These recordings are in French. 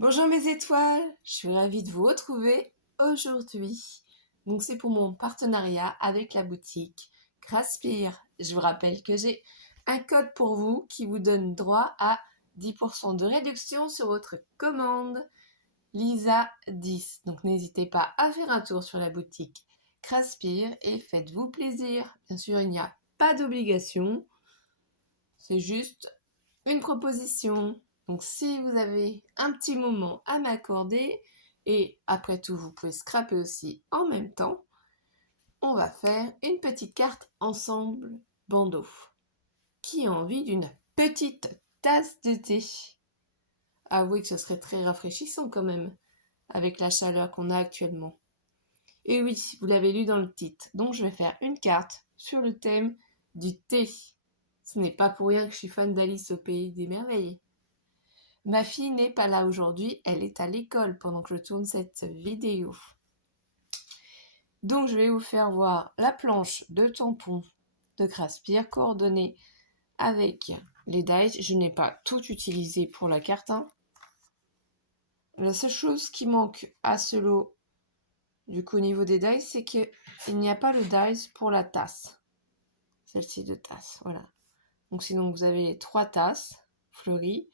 Bonjour mes étoiles, je suis ravie de vous retrouver aujourd'hui. Donc c'est pour mon partenariat avec la boutique Graspire. Je vous rappelle que j'ai un code pour vous qui vous donne droit à 10% de réduction sur votre commande Lisa 10. Donc n'hésitez pas à faire un tour sur la boutique Graspire et faites-vous plaisir. Bien sûr, il n'y a pas d'obligation, c'est juste une proposition. Donc si vous avez un petit moment à m'accorder, et après tout vous pouvez scraper aussi en même temps, on va faire une petite carte ensemble bandeau. Qui a envie d'une petite tasse de thé? Avouez que ce serait très rafraîchissant quand même, avec la chaleur qu'on a actuellement. Et oui, vous l'avez lu dans le titre, donc je vais faire une carte sur le thème du thé. Ce n'est pas pour rien que je suis fan d'Alice au pays des merveilles. Ma fille n'est pas là aujourd'hui, elle est à l'école pendant que je tourne cette vidéo. Donc je vais vous faire voir la planche de tampons de Graspire coordonnée avec les dies. Je n'ai pas tout utilisé pour la carte. La seule chose qui manque à ce lot, du coup au niveau des dies, c'est qu'il n'y a pas le dies pour la tasse. Celle-ci de tasse, voilà. Donc sinon vous avez les 3 tasses fleuries,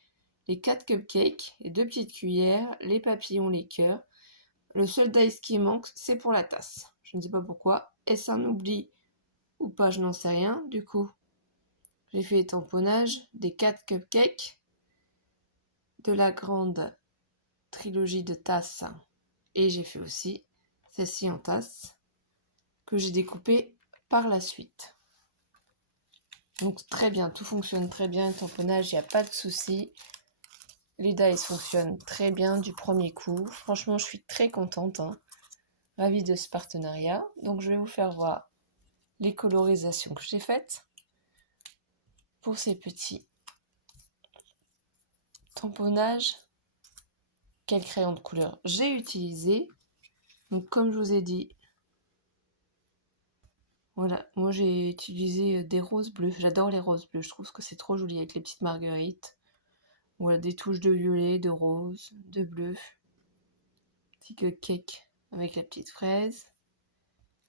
les 4 cupcakes, les 2 petites cuillères, les papillons, les cœurs. Le seul dice qui manque, c'est pour la tasse. Je ne sais pas pourquoi. Est-ce un oubli ou pas, je n'en sais rien. Du coup, j'ai fait les tamponnages des 4 cupcakes, de la grande trilogie de tasses. Et j'ai fait aussi celle-ci en tasse, que j'ai découpée par la suite. Donc très bien, tout fonctionne très bien. Le tamponnage, il n'y a pas de souci. Les dice fonctionnent très bien du premier coup. Franchement, je suis très contente. Ravie de ce partenariat. Donc je vais vous faire voir les colorisations que j'ai faites pour ces petits tamponnages. Quel crayon de couleur j'ai utilisé? Donc comme je vous ai dit, voilà, moi j'ai utilisé des roses bleues. J'adore les roses bleues, je trouve que c'est trop joli avec les petites marguerites. Voilà, des touches de violet, de rose, de bleu. Petit cake avec la petite fraise,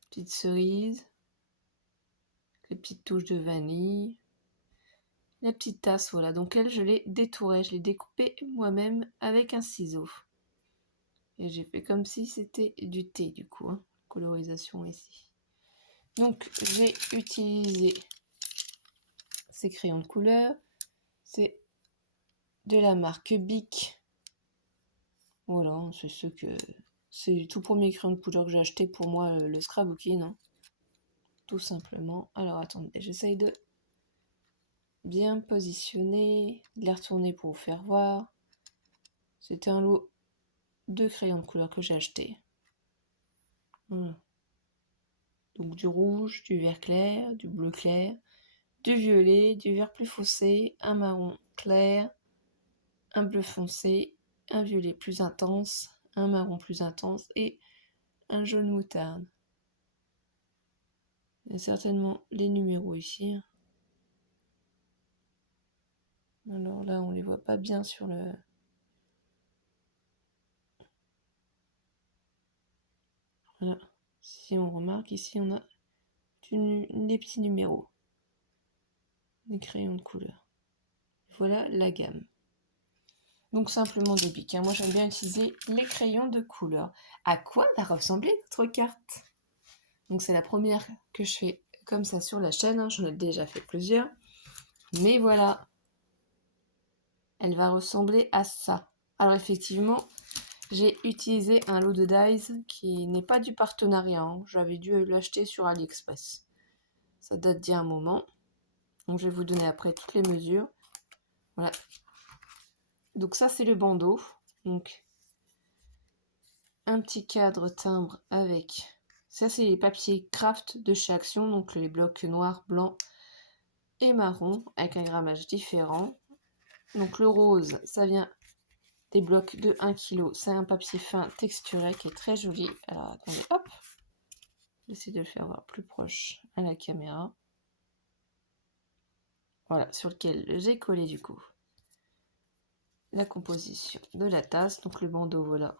petite cerise, les petites touches de vanille. La petite tasse, voilà, donc elle, je l'ai détourée, je l'ai découpée moi-même avec un ciseau. Et j'ai fait comme si c'était du thé, du coup, colorisation ici. Donc, j'ai utilisé ces crayons de couleur. C'est de la marque Bic. Voilà, c'est le tout premier crayon de couleur que j'ai acheté pour moi, le scrapbooking, tout simplement. Alors, attendez, j'essaye de bien positionner, de les retourner pour vous faire voir. C'était un lot de crayons de couleur que j'ai acheté. Voilà. Donc du rouge, du vert clair, du bleu clair, du violet, du vert plus foncé, un marron clair, un bleu foncé, un violet plus intense, un marron plus intense et un jaune moutarde. Il y a certainement les numéros ici. Alors là, on les voit pas bien sur le... Voilà. Si on remarque, ici, on a des petits numéros. Des crayons de couleur. Voilà la gamme. Donc simplement des bics. Moi j'aime bien utiliser les crayons de couleur. À quoi va ressembler notre carte? Donc c'est la première que je fais comme ça sur la chaîne. J'en ai déjà fait plusieurs. Mais voilà. Elle va ressembler à ça. Alors effectivement, j'ai utilisé un lot de dies qui n'est pas du partenariat. J'avais dû l'acheter sur AliExpress. Ça date d'il y a un moment. Donc je vais vous donner après toutes les mesures. Voilà. Donc ça c'est le bandeau. Donc un petit cadre timbre avec... Ça, c'est les papiers craft de chez Action, donc les blocs noirs, blancs et marron, avec un grammage différent. Donc le rose, ça vient des blocs de 1 kg. C'est un papier fin texturé qui est très joli. Alors attendez, hop, j'essaie de le faire voir plus proche à la caméra. Voilà, sur lequel j'ai collé du coup la composition de la tasse. Donc le bandeau, voilà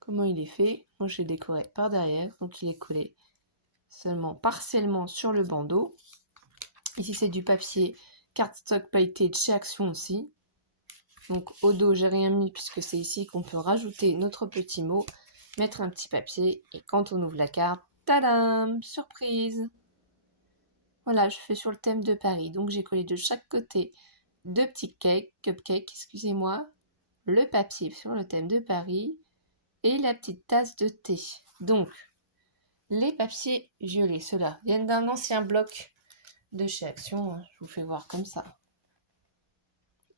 comment il est fait. Moi, je l'ai décoré par derrière, donc il est collé seulement partiellement sur le bandeau. Ici, c'est du papier cardstock pailleté de chez Action aussi. Donc au dos, j'ai rien mis puisque c'est ici qu'on peut rajouter notre petit mot, mettre un petit papier et quand on ouvre la carte, tadam, surprise. Voilà, je fais sur le thème de Paris. Donc j'ai collé de chaque côté deux petits cupcakes, excusez-moi, le papier sur le thème de Paris et la petite tasse de thé. Donc, les papiers violets, ceux-là, viennent d'un ancien bloc de chez Action. Je vous fais voir comme ça.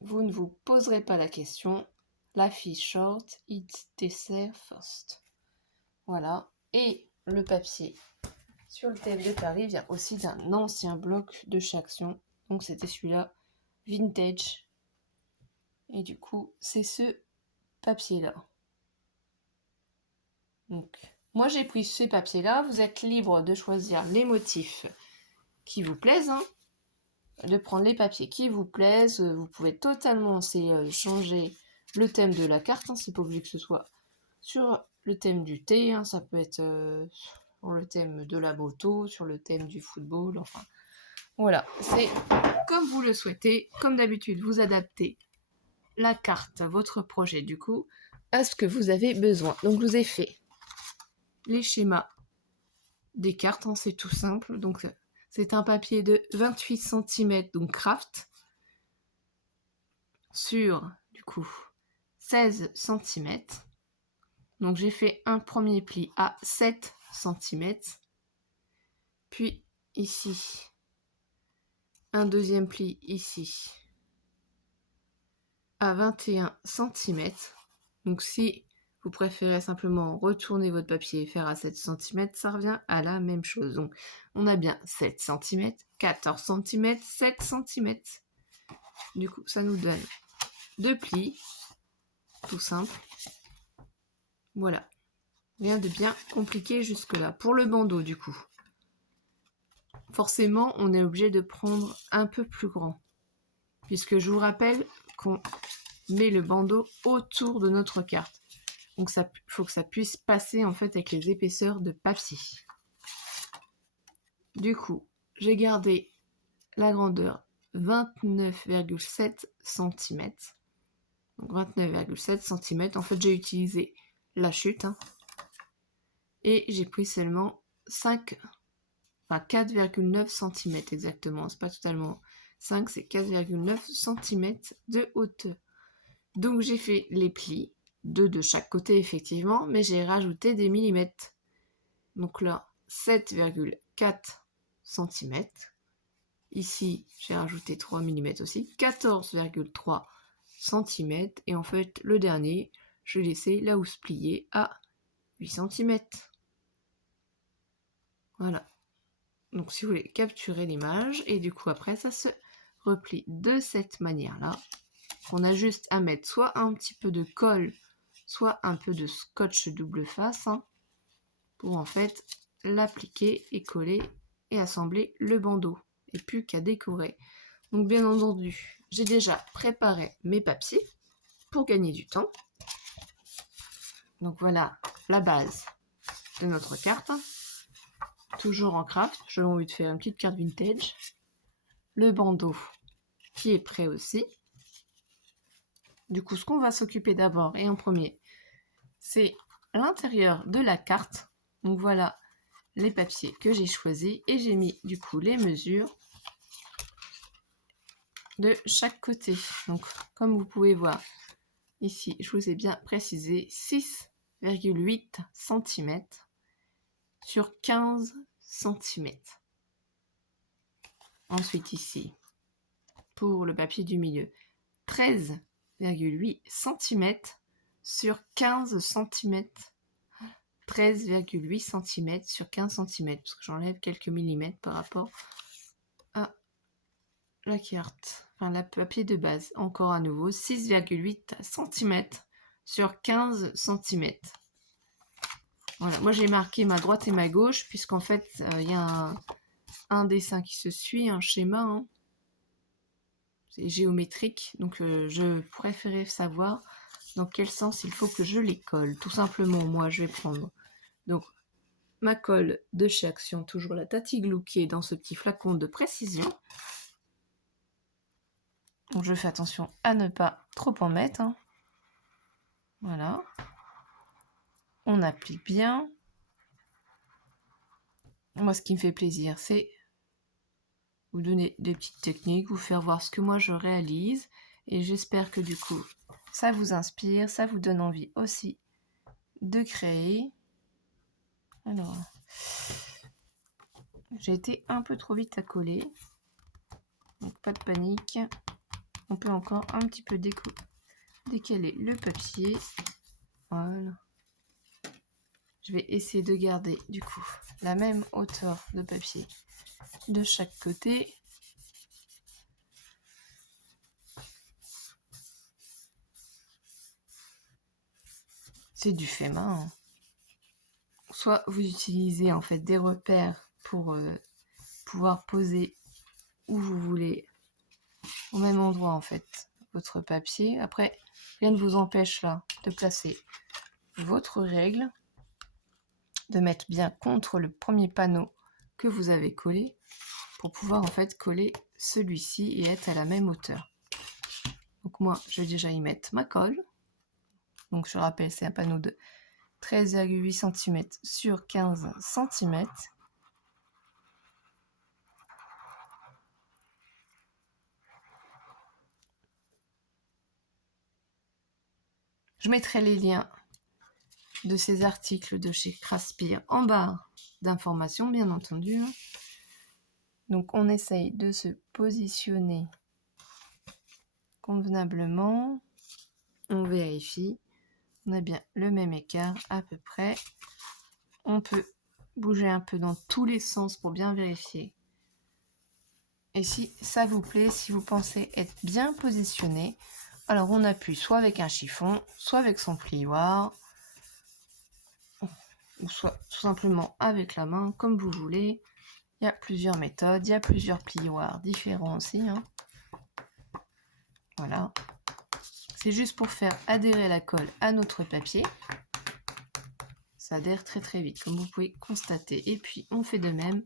Vous ne vous poserez pas la question. La fille short, it dessert first. Voilà. Et le papier sur le thème de Paris vient aussi d'un ancien bloc de chez Action. Donc c'était celui-là, vintage. Et du coup, c'est ce papier-là. Donc, moi j'ai pris ces papiers-là. Vous êtes libre de choisir les motifs qui vous plaisent, hein, de prendre les papiers qui vous plaisent. Vous pouvez totalement changer le thème de la carte. Hein, c'est pas obligé que ce soit sur le thème du thé. Hein, ça peut être sur le thème de la moto, sur le thème du football. Enfin, voilà. C'est comme vous le souhaitez. Comme d'habitude, vous adaptez la carte à votre projet du coup à ce que vous avez besoin. Donc, je vous ai fait les schémas des cartes, hein, c'est tout simple. Donc, c'est un papier de 28 cm, donc craft, sur, du coup, 16 cm. Donc, j'ai fait un premier pli à 7 cm. Puis, ici, un deuxième pli ici, à 21 cm. Donc, si vous préférez simplement retourner votre papier et faire à 7 cm, ça revient à la même chose. Donc, on a bien 7 cm, 14 cm, 7 cm. Du coup, ça nous donne 2 plis, tout simple. Voilà. Rien de bien compliqué jusque-là. Pour le bandeau, du coup, forcément, on est obligé de prendre un peu plus grand. Puisque je vous rappelle qu'on met le bandeau autour de notre carte. Donc, il faut que ça puisse passer en fait avec les épaisseurs de papier. Du coup, j'ai gardé la grandeur 29,7 cm. Donc 29,7 cm. En fait, j'ai utilisé la chute. Hein, et j'ai pris seulement 4,9 cm exactement. C'est pas totalement 5, c'est 4,9 cm de hauteur. Donc j'ai fait les plis, 2 de chaque côté effectivement, mais j'ai rajouté des millimètres. Donc là, 7,4 cm. Ici, j'ai rajouté 3 mm aussi, 14,3 cm. Et en fait, le dernier, je laissais la housse pliée à 8 cm. Voilà. Donc si vous voulez capturer l'image, et du coup après, ça se replie de cette manière-là. On a juste à mettre soit un petit peu de colle, soit un peu de scotch double face, hein, pour en fait l'appliquer et coller et assembler le bandeau. Et plus qu'à décorer. Donc bien entendu, j'ai déjà préparé mes papiers pour gagner du temps. Donc voilà la base de notre carte. Toujours en craft, j'avais envie de faire une petite carte vintage. Le bandeau qui est prêt aussi. Du coup, ce qu'on va s'occuper d'abord et en premier, c'est l'intérieur de la carte. Donc voilà les papiers que j'ai choisis et j'ai mis du coup les mesures de chaque côté. Donc comme vous pouvez voir ici, je vous ai bien précisé 6,8 cm sur 15 cm. Ensuite ici, pour le papier du milieu, 13,8 cm sur 15 cm. 13,8 cm sur 15 cm, parce que j'enlève quelques millimètres par rapport à la carte, enfin le papier de base. Encore à nouveau, 6,8 cm sur 15 cm. Voilà, moi j'ai marqué ma droite et ma gauche, puisqu'en fait, il y a un dessin qui se suit, un schéma, hein, c'est géométrique, donc je préférais savoir dans quel sens il faut que je les colle. Tout simplement, moi, je vais prendre donc ma colle de chez Action, toujours la Tati Glue qui est dans ce petit flacon de précision. Donc je fais attention à ne pas trop en mettre. Hein. Voilà. On applique bien. Moi, ce qui me fait plaisir, c'est vous donner des petites techniques, vous faire voir ce que moi je réalise. Et j'espère que du coup, ça vous inspire, ça vous donne envie aussi de créer. Alors, j'ai été un peu trop vite à coller. Donc pas de panique. On peut encore un petit peu décaler le papier. Voilà. Je vais essayer de garder du coup la même hauteur de papier de chaque côté. C'est du fait main. Soit vous utilisez en fait des repères pour pouvoir poser où vous voulez, au même endroit en fait, votre papier. Après, rien ne vous empêche là de placer votre règle, de mettre bien contre le premier panneau que vous avez collé pour pouvoir en fait coller celui-ci et être à la même hauteur. Donc moi, je vais déjà y mettre ma colle. Donc je rappelle, c'est un panneau de 13,8 cm sur 15 cm. Je mettrai les liens de ces articles de chez Craspir en barre d'informations, bien entendu. Donc on essaye de se positionner convenablement. On vérifie. On a bien le même écart à peu près. On peut bouger un peu dans tous les sens pour bien vérifier. Et si ça vous plaît, si vous pensez être bien positionné, alors on appuie soit avec un chiffon, soit avec son plioir, ou soit tout simplement avec la main, comme vous voulez. Il y a plusieurs méthodes, il y a plusieurs plioirs différents aussi. Hein. Voilà. C'est juste pour faire adhérer la colle à notre papier. Ça adhère très très vite, comme vous pouvez constater. Et puis on fait de même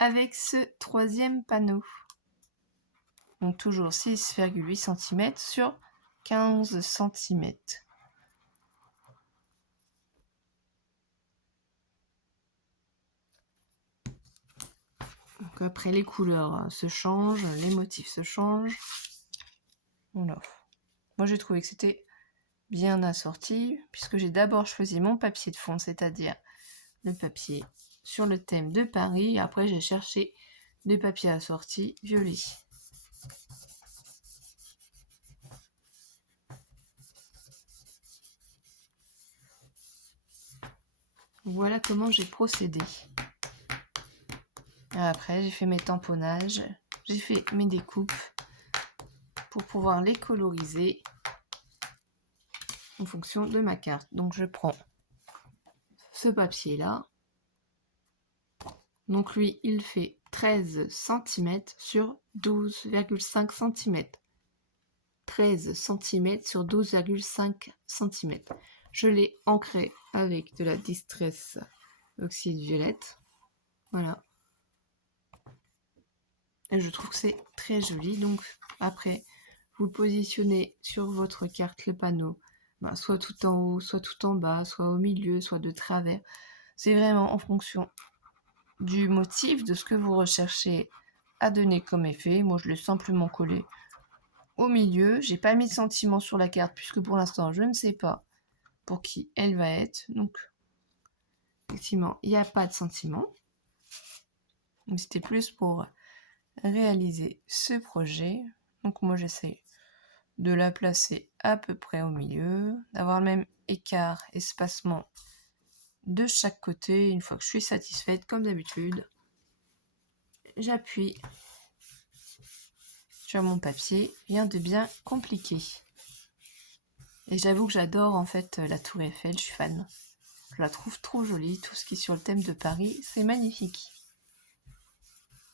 avec ce troisième panneau. Donc toujours 6,8 cm sur 15 cm. Donc après les couleurs se changent, les motifs se changent. Voilà. Moi j'ai trouvé que c'était bien assorti, puisque j'ai d'abord choisi mon papier de fond, c'est-à-dire le papier sur le thème de Paris, et après j'ai cherché des papiers assortis violets. Voilà comment j'ai procédé. Après j'ai fait mes tamponnages, j'ai fait mes découpes pour pouvoir les coloriser en fonction de ma carte. Donc je prends ce papier là. Donc lui il fait 13 cm sur 12,5 cm. 13 cm sur 12,5 cm. Je l'ai ancré avec de la Distress Oxyde Violette. Voilà. Et je trouve que c'est très joli. Donc après, vous positionnez sur votre carte le panneau, soit tout en haut, soit tout en bas, soit au milieu, soit de travers. C'est vraiment en fonction du motif, de ce que vous recherchez à donner comme effet. Moi, je l'ai simplement collé au milieu. J'ai pas mis de sentiment sur la carte puisque pour l'instant, je ne sais pas pour qui elle va être. Donc, effectivement, il n'y a pas de sentiment. Donc, c'était plus pour réaliser ce projet. Donc, moi, j'essaie de la placer à peu près au milieu, d'avoir le même écart, espacement de chaque côté. Une fois que je suis satisfaite, comme d'habitude, j'appuie sur mon papier. Rien de bien compliqué. Et j'avoue que j'adore en fait la tour Eiffel, je suis fan. Je la trouve trop jolie, tout ce qui est sur le thème de Paris, c'est magnifique.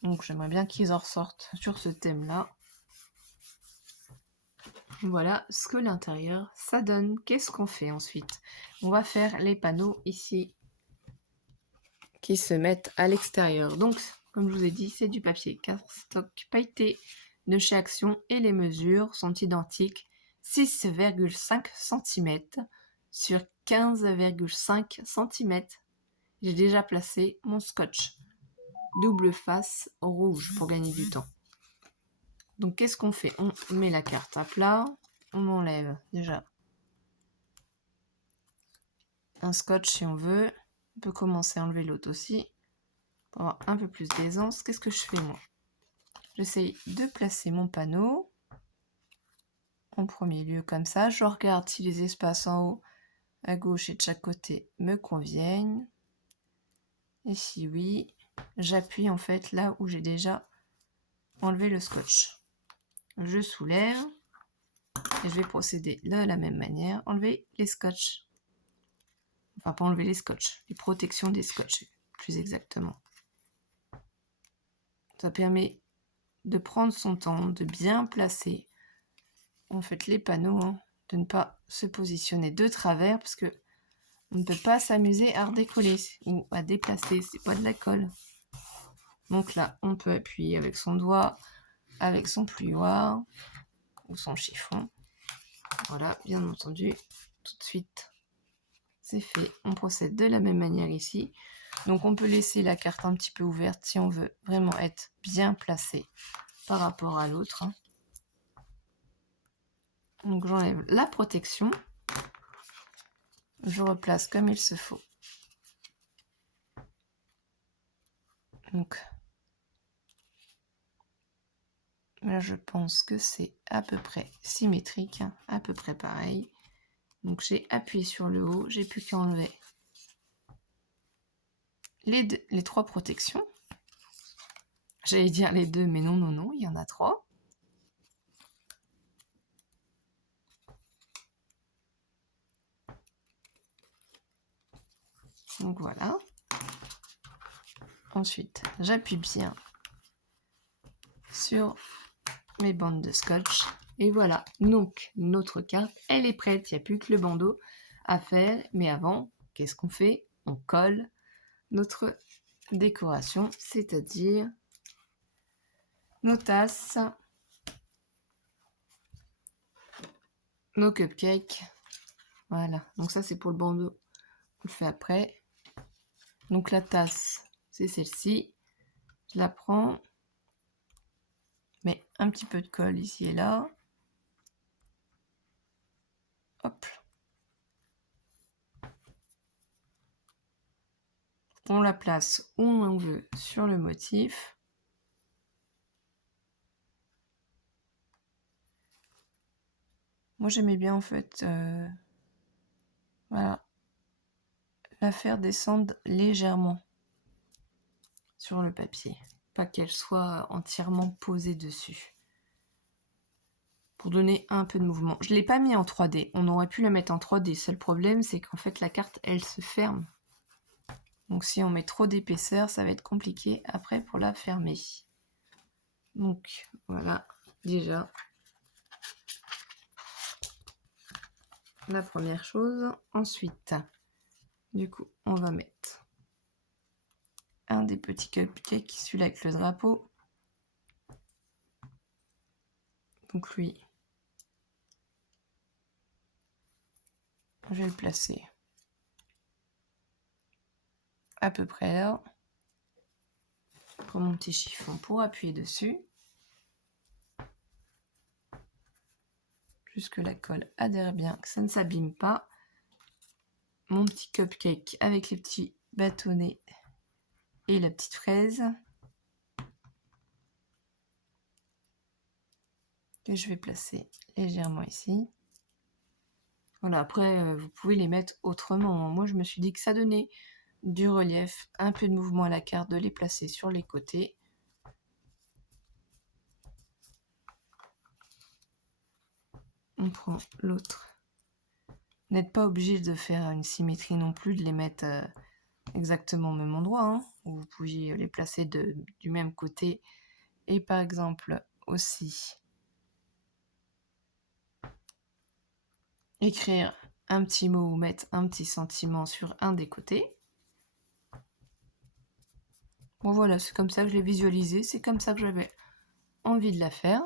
Donc j'aimerais bien qu'ils en ressortent sur ce thème-là. Voilà ce que l'intérieur, ça donne. Qu'est-ce qu'on fait ensuite? On va faire les panneaux ici qui se mettent à l'extérieur. Donc, comme je vous ai dit, c'est du papier cardstock pailleté de chez Action et les mesures sont identiques. 6,5 cm sur 15,5 cm. J'ai déjà placé mon scotch double face rouge pour gagner du temps. Donc qu'est-ce qu'on fait? On met la carte à plat, on enlève déjà un scotch si on veut. On peut commencer à enlever l'autre aussi pour avoir un peu plus d'aisance. Qu'est-ce que je fais moi? J'essaye de placer mon panneau en premier lieu comme ça. Je regarde si les espaces en haut, à gauche et de chaque côté me conviennent. Et si oui, j'appuie en fait là où j'ai déjà enlevé le scotch. Je soulève et je vais procéder de la même manière. Enlever les scotch. Enfin, pas enlever les scotch, les protections des scotch, plus exactement. Ça permet de prendre son temps, de bien placer en fait les panneaux, hein, de ne pas se positionner de travers parce que on ne peut pas s'amuser à redécoller ou à déplacer, c'est pas de la colle. Donc là, on peut appuyer avec son doigt, avec son pluoir ou son chiffon. Voilà, bien entendu, tout de suite, c'est fait. On procède de la même manière ici. Donc on peut laisser la carte un petit peu ouverte si on veut vraiment être bien placé par rapport à l'autre. Donc j'enlève la protection. Je replace comme il se faut. Donc là je pense que c'est à peu près symétrique, hein, à peu près pareil. Donc j'ai appuyé sur le haut, j'ai plus qu'à enlever les trois protections. J'allais dire les deux, mais non, il y en a trois. Donc voilà. Ensuite, j'appuie bien sur mes bandes de scotch. Et voilà, donc notre carte, elle est prête. Il n'y a plus que le bandeau à faire. Mais avant, qu'est-ce qu'on fait? On colle notre décoration, c'est-à-dire nos tasses, nos cupcakes. Voilà, donc ça c'est pour le bandeau. On le fait après. Donc la tasse, c'est celle-ci. Je la prends, mets un petit peu de colle ici et là. Hop. On la place où on veut sur le motif. Moi j'aimais bien en fait, voilà, la faire descendre légèrement sur le papier, pas qu'elle soit entièrement posée dessus. Pour donner un peu de mouvement. Je ne l'ai pas mis en 3D, on aurait pu la mettre en 3D. Seul problème, c'est qu'en fait la carte, elle se ferme. Donc si on met trop d'épaisseur, ça va être compliqué après pour la fermer. Donc voilà, déjà la première chose. Ensuite, du coup, on va mettre un des petits cupcakes, celui-là avec le drapeau. Donc lui, je vais le placer à peu près là. Pour mon petit chiffon pour appuyer dessus. Juste que la colle adhère bien, que ça ne s'abîme pas. Mon petit cupcake avec les petits bâtonnets et la petite fraise. Que je vais placer légèrement ici. Voilà, après, vous pouvez les mettre autrement. Moi, je me suis dit que ça donnait du relief, un peu de mouvement à la carte, de les placer sur les côtés. On prend l'autre. Vous n'êtes pas obligé de faire une symétrie non plus, de les mettre exactement au même endroit. Hein. Vous pouviez les placer du même côté. Et par exemple, aussi écrire un petit mot ou mettre un petit sentiment sur un des côtés. Bon voilà, c'est comme ça que je l'ai visualisé, c'est comme ça que j'avais envie de la faire.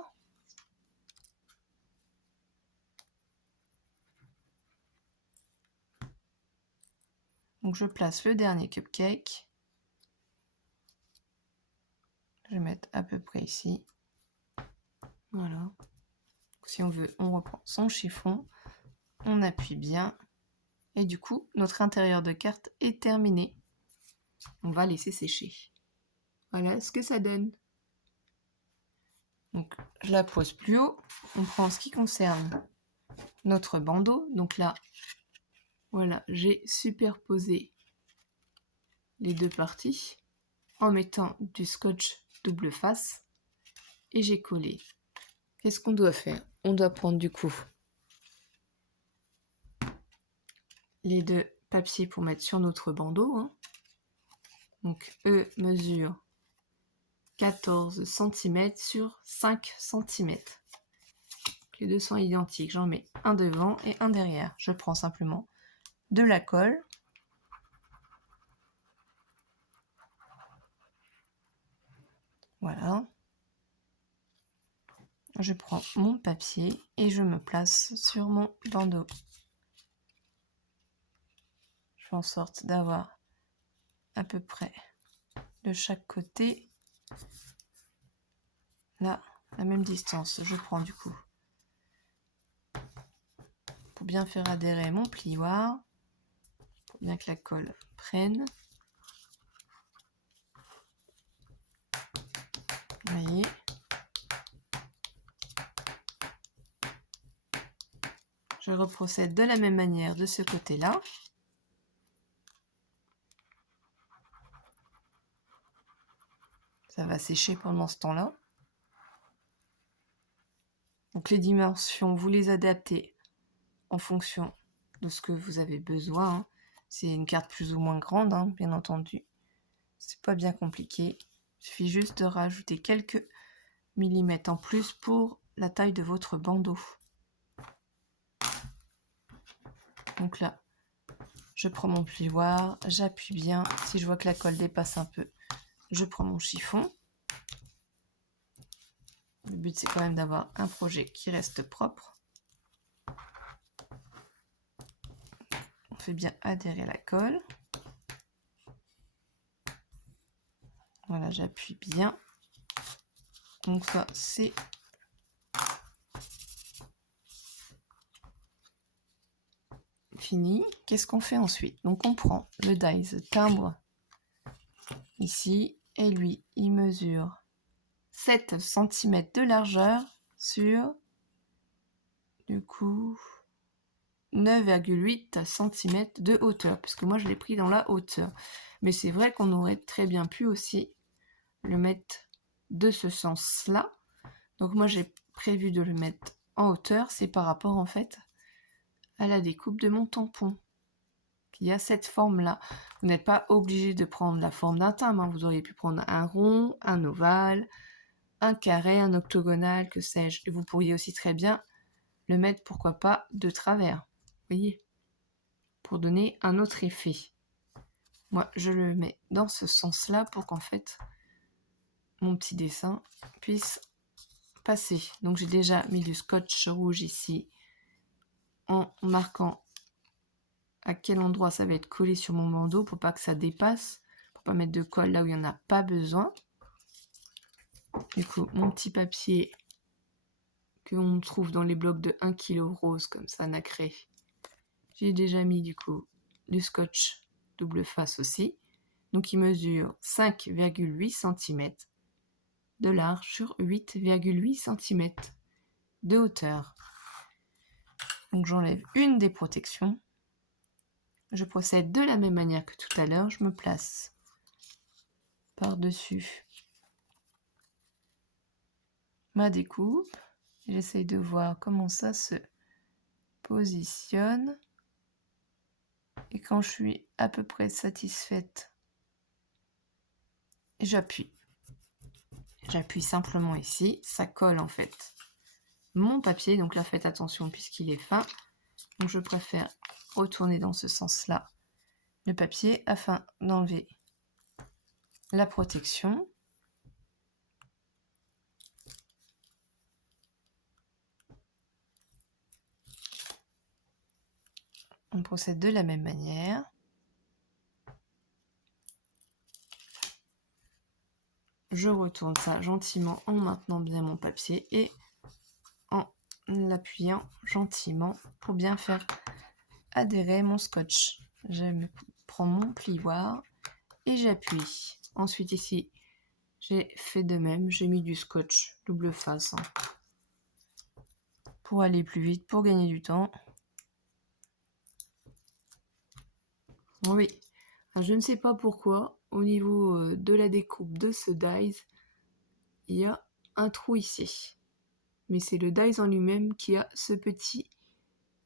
Donc je place le dernier cupcake. Je vais mettre à peu près ici. Voilà. Si on veut, on reprend son chiffon, on appuie bien. Et du coup, notre intérieur de carte est terminé. On va laisser sécher. Voilà ce que ça donne. Donc, je la pose plus haut. On prend ce qui concerne notre bandeau. Donc là, voilà, j'ai superposé les deux parties en mettant du scotch double face et j'ai collé. Qu'est-ce qu'on doit faire? On doit prendre du coup les deux papiers pour mettre sur notre bandeau. Hein. Donc, eux mesurent 14 cm sur 5 cm. Les deux sont identiques. J'en mets un devant et un derrière. Je prends simplement de la colle. Voilà. Je prends mon papier et je me place sur mon bandeau. Je fais en sorte d'avoir à peu près de chaque côté là la même distance. Je prends du coup pour bien faire adhérer mon plioir, pour bien que la colle prenne. Vous voyez, je reprocède de la même manière de ce côté-là. Ça va sécher pendant ce temps-là. Donc les dimensions, vous les adaptez en fonction de ce que vous avez besoin. Hein. C'est une carte plus ou moins grande, hein, bien entendu. C'est pas bien compliqué. Il suffit juste de rajouter quelques millimètres en plus pour la taille de votre bandeau. Donc là, je prends mon plioir, j'appuie bien. Si je vois que la colle dépasse un peu, je prends mon chiffon. Le but, c'est quand même d'avoir un projet qui reste propre. On fait bien adhérer la colle. Voilà, j'appuie bien. Donc ça, c'est fini. Qu'est-ce qu'on fait ensuite? Donc on prend le dies timbre ici et lui, il mesure 7 cm de largeur sur du coup 9,8 cm de hauteur, parce que moi je l'ai pris dans la hauteur. Mais c'est vrai qu'on aurait très bien pu aussi le mettre de ce sens-là. Donc moi j'ai prévu de le mettre en hauteur, c'est par rapport en fait à la découpe de mon tampon. Il y a cette forme-là. Vous n'êtes pas obligé de prendre la forme d'un timbre, hein. Vous auriez pu prendre un rond, un ovale, un carré, un octogonal, que sais-je. Et vous pourriez aussi très bien le mettre, pourquoi pas, de travers. Vous voyez, pour donner un autre effet. Moi, je le mets dans ce sens-là pour qu'en fait, mon petit dessin puisse passer. Donc, j'ai déjà mis du scotch rouge ici en marquant à quel endroit ça va être collé sur mon bandeau pour pas que ça dépasse, pour pas mettre de colle là où il n'y en a pas besoin. Du coup, mon petit papier que on trouve dans les blocs de 1 kg rose comme ça nacré. J'ai déjà mis du coup du scotch double face aussi. Donc il mesure 5,8 cm de large sur 8,8 cm de hauteur. Donc j'enlève une des protections. Je procède de la même manière que tout à l'heure. Je me place par-dessus ma découpe. J'essaye de voir comment ça se positionne. Et quand je suis à peu près satisfaite, j'appuie. J'appuie simplement ici. Ça colle en fait mon papier. Donc là, faites attention puisqu'il est fin. Donc je préfère retourner dans ce sens-là le papier afin d'enlever la protection. On procède de la même manière. Je retourne ça gentiment en maintenant bien mon papier et en l'appuyant gentiment pour bien faire adhérer mon scotch. Je prends mon plioir et j'appuie. Ensuite ici, j'ai fait de même, j'ai mis du scotch double face pour aller plus vite, pour gagner du temps. Oui, alors, je ne sais pas pourquoi, au niveau de la découpe de ce dies, il y a un trou ici. Mais c'est le dies en lui-même qui a ce petit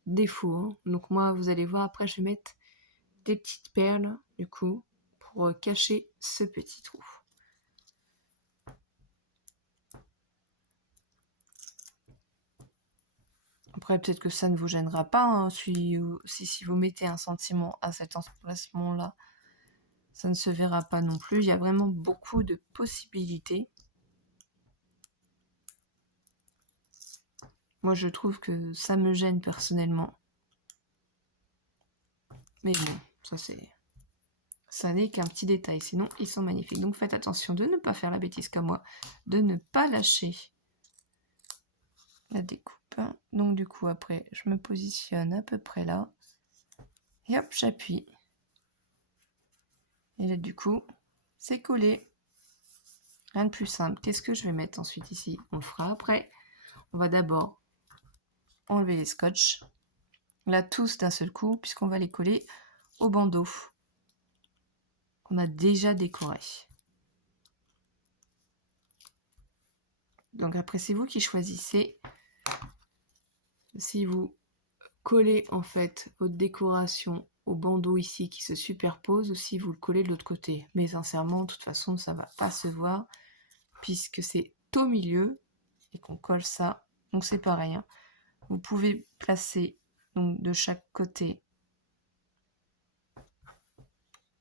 défaut. Hein. Donc moi, vous allez voir, après je vais mettre des petites perles, du coup, pour cacher ce petit trou. Après, peut-être que ça ne vous gênera pas, hein, si vous mettez un sentiment à cet emplacement-là, ça ne se verra pas non plus. Il y a vraiment beaucoup de possibilités. Moi, je trouve que ça me gêne personnellement. Mais bon, ça n'est qu'un petit détail. Sinon, ils sont magnifiques. Donc, faites attention de ne pas faire la bêtise comme moi, de ne pas lâcher la découpe. Donc, du coup, après, je me positionne à peu près là. Et hop, j'appuie. Et là, du coup, c'est collé. Rien de plus simple. Qu'est-ce que je vais mettre ensuite ici? On le fera après. On va d'abord enlever les scotch. Là, tous d'un seul coup, puisqu'on va les coller au bandeau qu'on a déjà décoré. Donc après, c'est vous qui choisissez si vous collez en fait votre décoration au bandeau ici qui se superpose ou si vous le collez de l'autre côté. Mais sincèrement, de toute façon, ça va pas se voir puisque c'est au milieu et qu'on colle ça. Donc c'est pareil. Hein. Vous pouvez placer donc, de chaque côté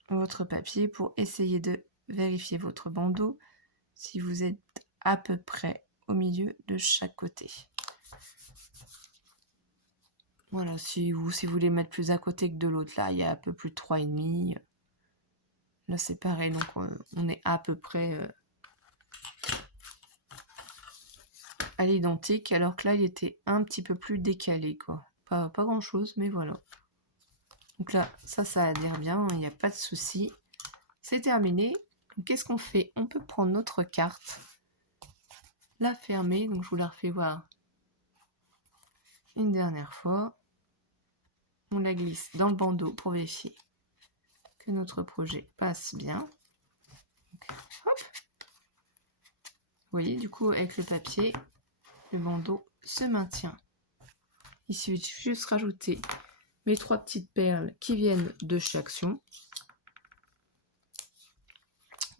votre papier pour essayer de vérifier votre bandeau si vous êtes à peu près au milieu de chaque côté. Voilà, si vous voulez mettre plus à côté que de l'autre, là, il y a un peu plus de 3,5. Là, c'est pareil, donc on est à peu près à l'identique, alors que là, il était un petit peu plus décalé, quoi. Pas grand-chose, mais voilà. Donc là, ça adhère bien, il n'y a pas de souci. C'est terminé. Qu'est-ce qu'on fait? On peut prendre notre carte, la fermer, donc je vous la refais voir une dernière fois. On la glisse dans le bandeau pour vérifier que notre projet passe bien. Donc, hop. Vous voyez, du coup, avec le papier, le bandeau se maintient. Il suffit juste rajouter mes 3 petites perles qui viennent de chez Action.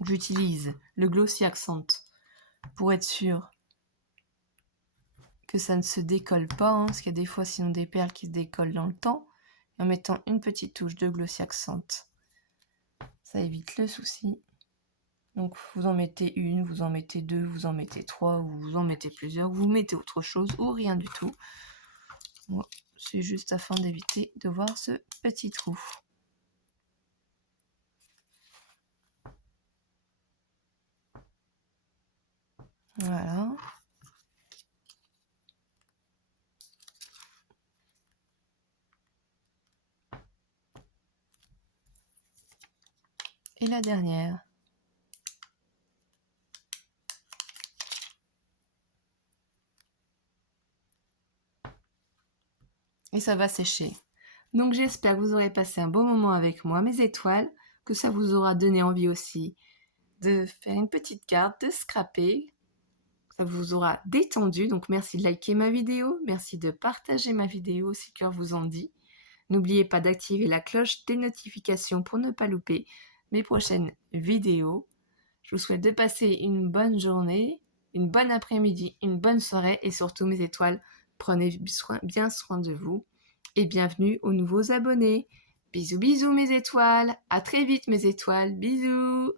J'utilise le Glossy Accent pour être sûr que ça ne se décolle pas, hein, parce qu'il y a des fois sinon des perles qui se décollent dans le temps. Et en mettant une petite touche de Glossy Accent, ça évite le souci. Donc vous en mettez une, vous en mettez deux, vous en mettez trois, ou vous en mettez plusieurs, vous mettez autre chose ou rien du tout. Moi, c'est juste afin d'éviter de voir ce petit trou. Voilà. Et la dernière. Et ça va sécher. Donc j'espère que vous aurez passé un bon moment avec moi, mes étoiles, que ça vous aura donné envie aussi de faire une petite carte, de scraper. Ça vous aura détendu, donc merci de liker ma vidéo, merci de partager ma vidéo si cœur vous en dit. N'oubliez pas d'activer la cloche des notifications pour ne pas louper mes prochaines vidéos. Je vous souhaite de passer une bonne journée, une bonne après-midi, une bonne soirée et surtout mes étoiles, prenez bien soin de vous et bienvenue aux nouveaux abonnés. Bisous bisous mes étoiles, à très vite mes étoiles, bisous.